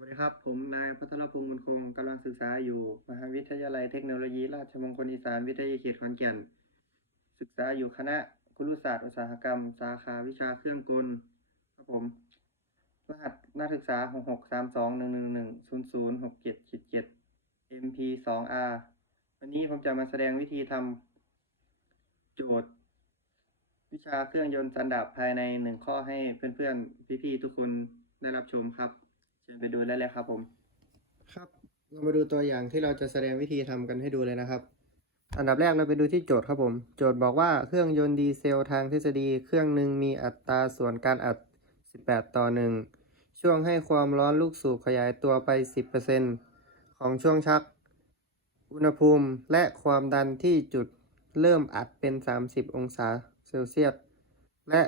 วัสดีครับ ผมนายพัทรพงศ์มุนคงกำลังศึกษาอยู่ มหาวิทยาลัยเทคโนโลยี ราชมงคลอีสานวิทยาเขตขอนแก่น ศึกษาอยู่คณะครุศาสตร์อุตสาหกรรม สาขาวิชาเครื่องกลครับผม รหัสนักศึกษา 6 6 3 2 1 1 1 0 0 6 7 7 MP 2 R วันนี้ผมจะมาแสดงวิธีทำโจทย์ วิชาเครื่องยนต์สันดาปภายในหนึ่งข้อให้เพื่อนๆ พี่ๆ ทุกคนได้รับชมครับ เชิญไปดูได้เลยครับผม ครับ เรามาดูตัวอย่างที่เราจะแสดงวิธีทำกันให้ดูเลยนะครับ อันดับแรกเราไปดูที่โจทย์ครับผม โจทย์บอกว่าเครื่องยนต์ดีเซลทางทฤษฎี เครื่องหนึ่งมีอัตราส่วนการอัด 18 ต่อ 1 ช่วงให้ความร้อนลูกสูบขยายตัวไป 10%ของช่วงชัก อุณหภูมิและความดันที่จุดเริ่มอัดเป็น 30 องศาเซลเซียส และ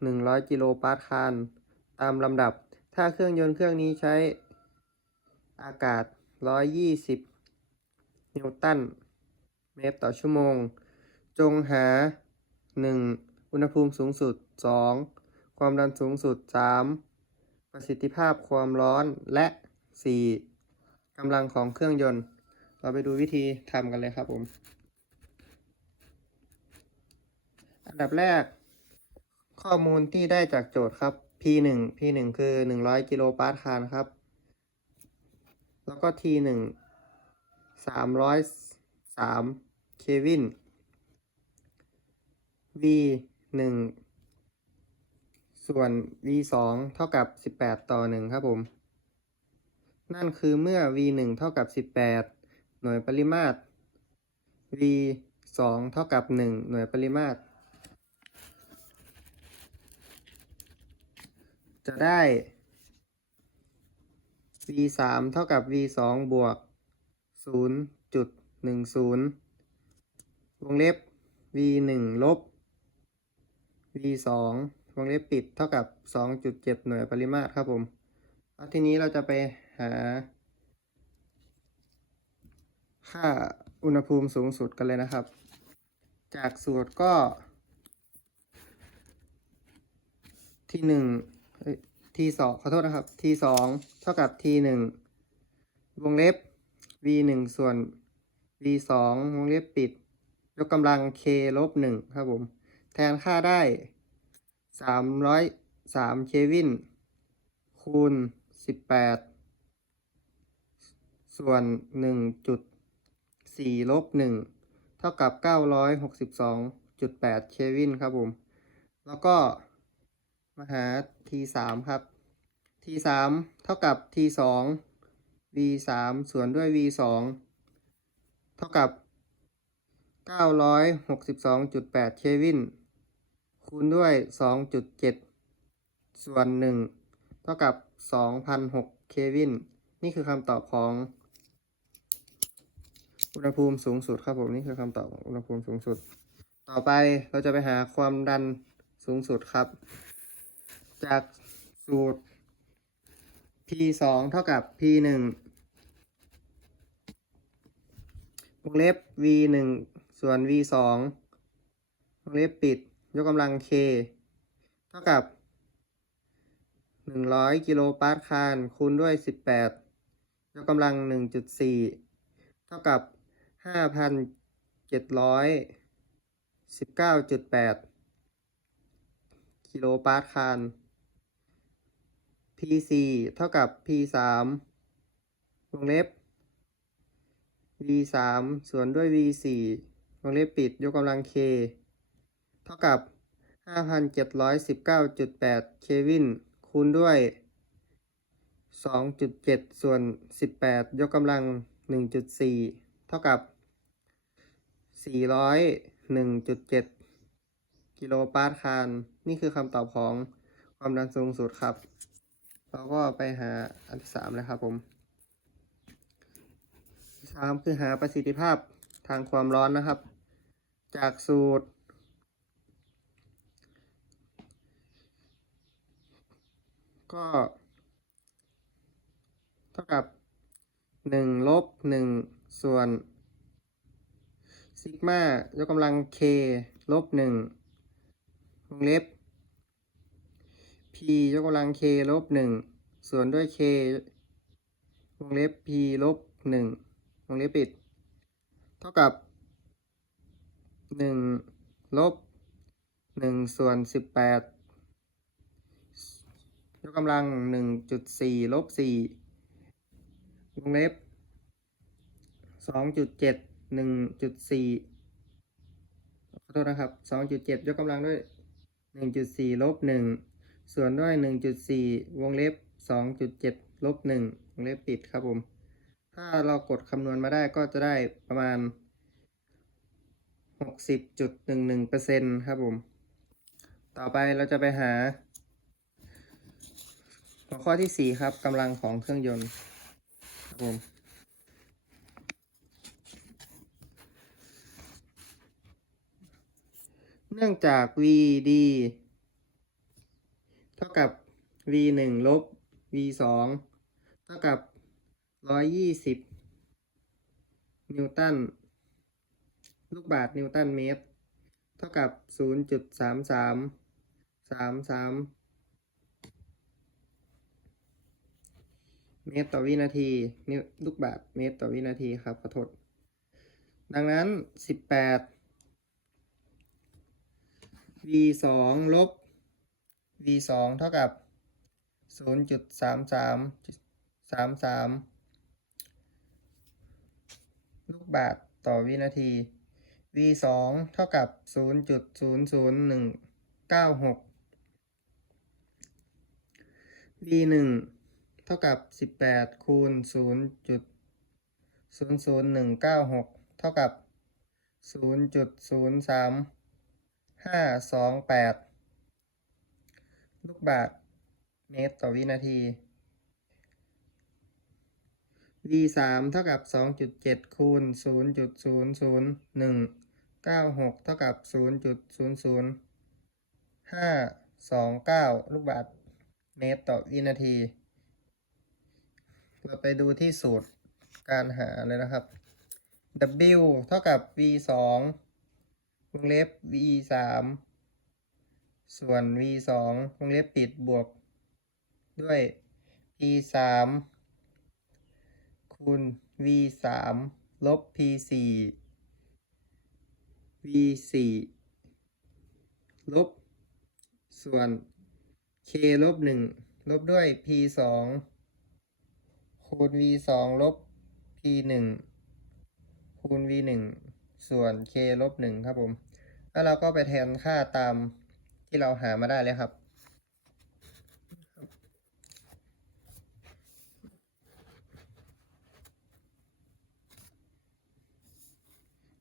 100 กิโลปาสคาลตามลำดับ ถ้าเครื่องยนต์เครื่องนี้ใช้อากาศ 120 นิวตันเมตรต่อชั่วโมง จงหา 1. อุณหภูมิสูงสุด 2. ความดันสูงสุด 3. ประสิทธิภาพความร้อนและ 4. กำลังของเครื่องยนต์ เราไปดูวิธีทำกันเลยครับผม อันดับแรก ข้อมูลที่ได้จากโจทย์ครับ P1 P1 คือ 100 กิโลปาสคาลครับ แล้วก็ T1 303เควิน V1 ส่วน V2 เท่ากับ 18 ต่อ 1 ครับผม นั่นคือเมื่อ V1 เท่ากับ 18 หน่วยปริมาตร V2 เท่ากับ 1 หน่วยปริมาตร จะได้ v สามเท่ากับ v สองบวกศูนย์จุดหนึ่งศูนย์วงเล็บ v หนึ่งลบ v สองวงเล็บปิดเท่ากับสองจุดเจ็ดหน่วยปริมาตรครับผมแล้วทีนี้เราจะไปหา ค่าอุณหภูมิสูงสุดกันเลยนะครับ จากสูตรก็ที่หนึ่ง ทีสองขอโทษนะครับทีสองเท่ากับทีหนึ่งวงเล็บ v หนึ่งส่วน v สองวงเล็บปิด ยกกำลัง k ลบหนึ่งครับผม แทนค่าได้สามร้อยสามเควินคูณสิบแปดส่วนหนึ่งจุดสี่ลบหนึ่งเท่ากับเก้าร้อยหกสิบสองจุดแปดเควินครับผม แล้วก็ มาหา t สามครับ t สามเท่ากับ t สอง v สามส่วนด้วย v สองเท่ากับเก้าร้อยหกสิบสองจุดแปดเควิน คูณด้วยสองจุดเจ็ดส่วนหนึ่งเท่ากับสองพันหกเควิน นี่คือคำตอบของอุณหภูมิสูงสุดครับผมนี่คือคำตอบของอุณหภูมิสูงสุด ต่อไปเราจะไปหาความดันสูงสุดครับ จากสูตร p สองเท่ากับ p หนึ่งวงเล็บ v หนึ่งส่วน v สองวงเล็บปิด ยกกำลัง k เท่ากับหนึ่งร้อยกิโลปาสคาลคูณด้วยสิบแปดยกกำลังหนึ่งจุดสี่เท่ากับห้าพันเจ็ดร้อยสิบเก้าจุดแปดกิโลปาสคาล P4 เท่ากับ P3 วงเล็บ V3 ส่วนด้วย V4 วงเล็บปิดยกกำลัง K เท่ากับ 5,719.8 เควินคูณด้วย 2.7 ส่วน 18 ยกกำลัง 1.4 เท่ากับ 401.7 กิโลปาสคาลนี่คือคำตอบของความดันสูงสุดครับ เราก็ไปหาอันที่สามเลยครับผมสามคือหาประสิทธิภาพทางความร้อนนะครับ จากสูตร ก็เท่ากับหนึ่งลบหนึ่งส่วนซิกมายกกำลัง k ลบหนึ่งวงเล็บ ยกกำลัง k ลบหนึ่งส่วนด้วย k วงเล็บ p ลบหนึ่งวงเล็บปิด เท่ากับหนึ่งลบหนึ่งส่วนสิบแปดยกกำลังหนึ่งจุดสี่ลบสี่วงเล็บสองจุดเจ็ดหนึ่งจุดสี่ขอโทษนะครับสองจุดเจ็ดยกกำลังด้วยหนึ่งจุดสี่ลบหนึ่ง ส่วนด้วยหนึ่งจุดสี่วงเล็บสองจุดเจ็ดลบหนึ่งวงเล็บปิดครับผม ถ้าเรากดคำนวณมาได้ก็จะได้ประมาณหกสิบจุดหนึ่งหนึ่งเปอร์เซ็นครับผม ต่อไปเราจะไปหา หัวข้อที่สี่ครับกำลังของเครื่องยนต์ครับผมเนื่องจาก VD กับ V หนึ่งลบ V สองเท่ากับร้อยยี่สิบนิวตันลูกบาศก์นิวตันเมตร เท่ากับศูนย์จุดสามสามสามสามเมตรต่อวินาทีนิวลูกบาศก์เมตรต่อวินาทีครับขอโทษดังนั้นสิบแปด v สองลบ v 2เท่ากับ 0.3333 ลูกบาทต่อวินาที v 2เท่ากับ 0.00196 v 1เท่ากับ 18 คูณ 0.00196 เท่ากับ 0.03528 ลูกบาศก์เมตรต่อวินาที v สามเท่ากับสองจุดเจ็ดคูณศูนย์จุดศูนย์ศูนย์หนึ่งเก้าหกเท่ากับศูนย์จุดศูนย์ศูนย์ห้าสองเก้าลูกบาศก์เมตรต่อวินาที เราไปดูที่สูตรการหาเลยนะครับ w เท่ากับ v สองวงเล็บ v สาม ส่วน v สองวงเล็บปิดบวก ด้วย p สามคูณ v สามลบ p สี่ v สี่ลบ ส่วน k ลบหนึ่งลบด้วย p สองคูณ v สองลบ p หนึ่งคูณ v หนึ่งส่วน k ลบหนึ่งครับผม แล้วเราก็ไปแทนค่าตาม ที่เราหามาได้เลยครับ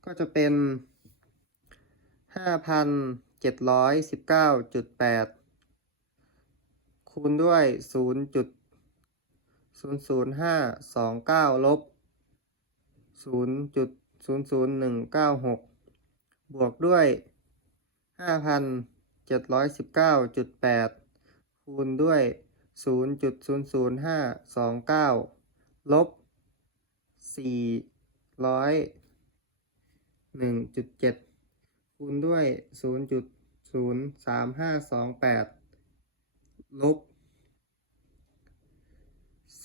ก็จะเป็นห้าพันเจ็ดร้อยสิบเก้าจุดแปดคูณด้วยศูนย์จุดศูนย์ศูนย์ห้าสองเก้าลบศูนย์จุดศูนย์ศูนย์หนึ่งเก้าหกบวกด้วยห้าพัน เจ็ดร้อยสิบเก้าจุดแปดคูณด้วยศูนย์จุดศูนย์ศูนย์ห้าสองเก้าลบสี่ร้อยหนึ่งจุดเจ็ดคูณด้วยศูนย์จุดศูนย์สามห้าสองแปดลบ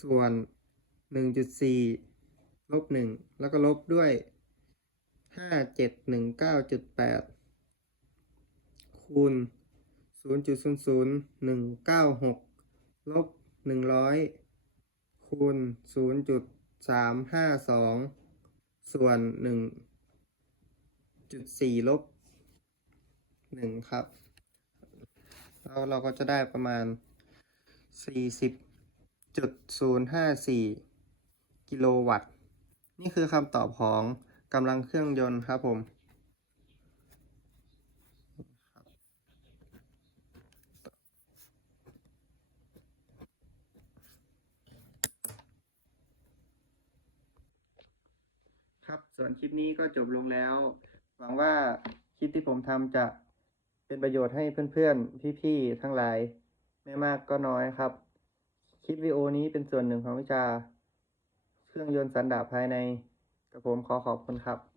ส่วนหนึ่งจุดสี่ลบหนึ่งแล้วก็ลบด้วยห้าเจ็ดหนึ่งเก้าจุดแปดคูณ 0.00196 ลบ 100 คูณ 0.352 ส่วน 1.4 ลบ 1 ครับ เราเราก็จะได้ประมาณ 40.054 กิโลวัตต์ นี่คือคำตอบของกำลังเครื่องยนต์ครับผม ส่วนคลิปนี้ก็จบลงแล้ว หวังว่าคลิปที่ผมทำจะเป็นประโยชน์ให้เพื่อนๆ พี่ๆ ทั้งหลาย ไม่มากก็น้อยครับ คลิปวิดีโอนี้เป็นส่วนหนึ่งของวิชา เครื่องยนต์สันดาปภายในกับผมขอขอบคุณครับ